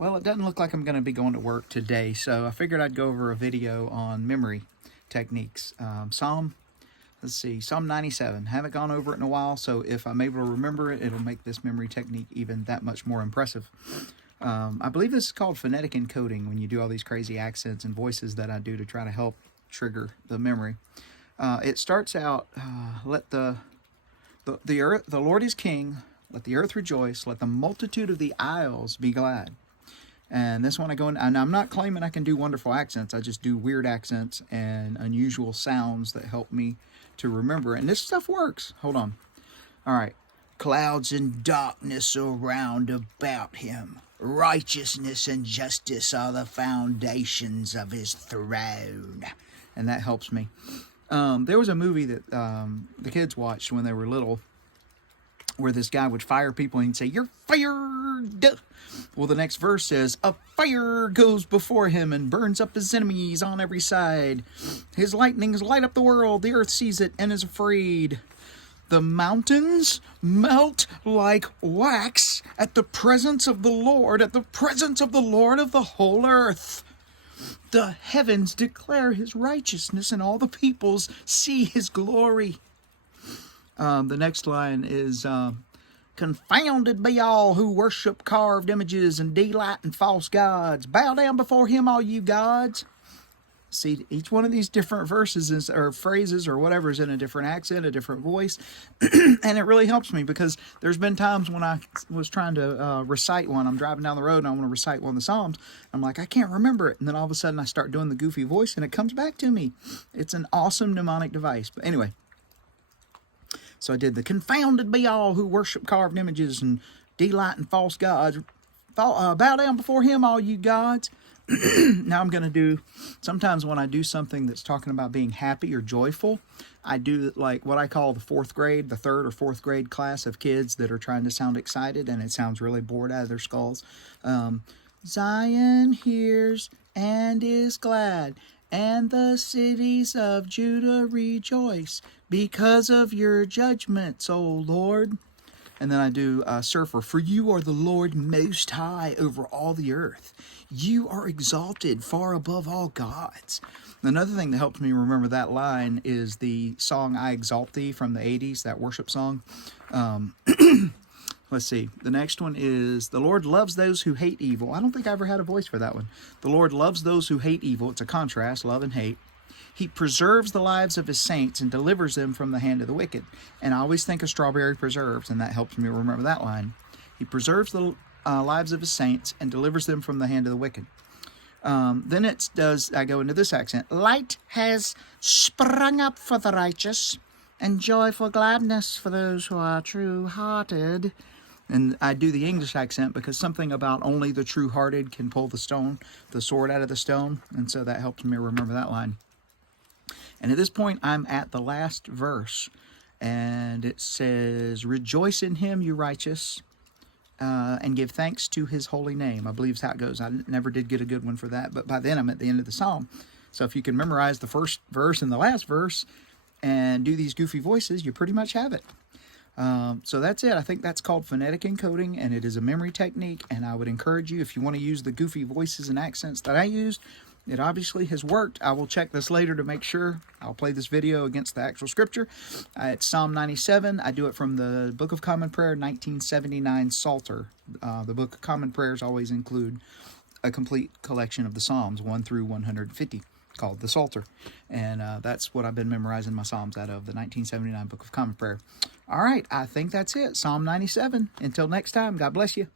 Well, it doesn't look like I'm going to be going to work today, so I figured I'd go over a video on memory techniques. Psalm 97. Haven't gone over it in a while, so if I'm able to remember it, it'll make this memory technique even that much more impressive. I believe this is called phonetic encoding, when you do all these crazy accents and voices that I do to try to help trigger the memory. It starts out, let the earth, the Lord is king, let the earth rejoice, let the multitude of the isles be glad. And this one I go in, and I'm not claiming I can do wonderful accents. I just do weird accents and unusual sounds that help me to remember. And this stuff works. Hold on. All right. Clouds and darkness around about him. Righteousness and justice are the foundations of his throne. And that helps me. There was a movie that the kids watched when they were little, where this guy would fire people and he'd say, "You're fired." Well, the next verse says, "A fire goes before him and burns up his enemies on every side. His lightnings light up the world. The earth sees it and is afraid. The mountains melt like wax at the presence of the Lord, at the presence of the Lord of the whole earth. The heavens declare his righteousness, and all the peoples see his glory." The next line is, "Confounded be all who worship carved images and delight in false gods. Bow down before him, all you gods." See, each one of these different verses or phrases or whatever is in a different accent, a different voice. And it really helps me, because there's been times when I was trying to recite one. I'm driving down the road and I want to recite one of the Psalms. I'm like, I can't remember it. And then all of a sudden I start doing the goofy voice and it comes back to me. It's an awesome mnemonic device. But anyway, so I did the "Confounded be all who worship carved images and delight in false gods. Bow down before him, all you gods." Now I'm going to do, sometimes when I do something that's talking about being happy or joyful, I do like what I call the fourth grade, the third or fourth grade class of kids that are trying to sound excited and it sounds really bored out of their skulls. Zion hears and is glad, and the cities of Judah rejoice because of your judgments, O Lord. And then I do Surfer. For you are the Lord most high over all the earth. You are exalted far above all gods. Another thing that helps me remember that line is the song "I Exalt Thee" from the 80s, that worship song. Let's see. The next one is, "The Lord loves those who hate evil." I don't think I ever had a voice for that one. "The Lord loves those who hate evil." It's a contrast, love and hate. "He preserves the lives of his saints and delivers them from the hand of the wicked." And I always think of strawberry preserves, and that helps me remember that line. He preserves the lives of his saints and delivers them from the hand of the wicked. Then I go into this accent. "Light has sprung up for the righteous, and joyful gladness for those who are true-hearted." And I do the English accent because something about only the true-hearted can pull the sword out of the stone. And so that helps me remember that line. And at this point, I'm at the last verse. And it says, "Rejoice in him, you righteous, and give thanks to his holy name." I believe is how it goes. I never did get a good one for that. But by then, I'm at the end of the psalm. So if you can memorize the first verse and the last verse and do these goofy voices, you pretty much have it. So that's it. I think that's called phonetic encoding, and it is a memory technique. And I would encourage you, if you want to use the goofy voices and accents that I used, it obviously has worked. I will check this later to make sure. I'll play this video against the actual scripture. It's Psalm 97. I do it from the Book of Common Prayer, 1979 Psalter. The Book of Common Prayers always include a complete collection of the Psalms, 1 through 150, called the Psalter. And that's what I've been memorizing my Psalms out of, the 1979 Book of Common Prayer. All right, I think that's it. Psalm 97. Until next time, God bless you.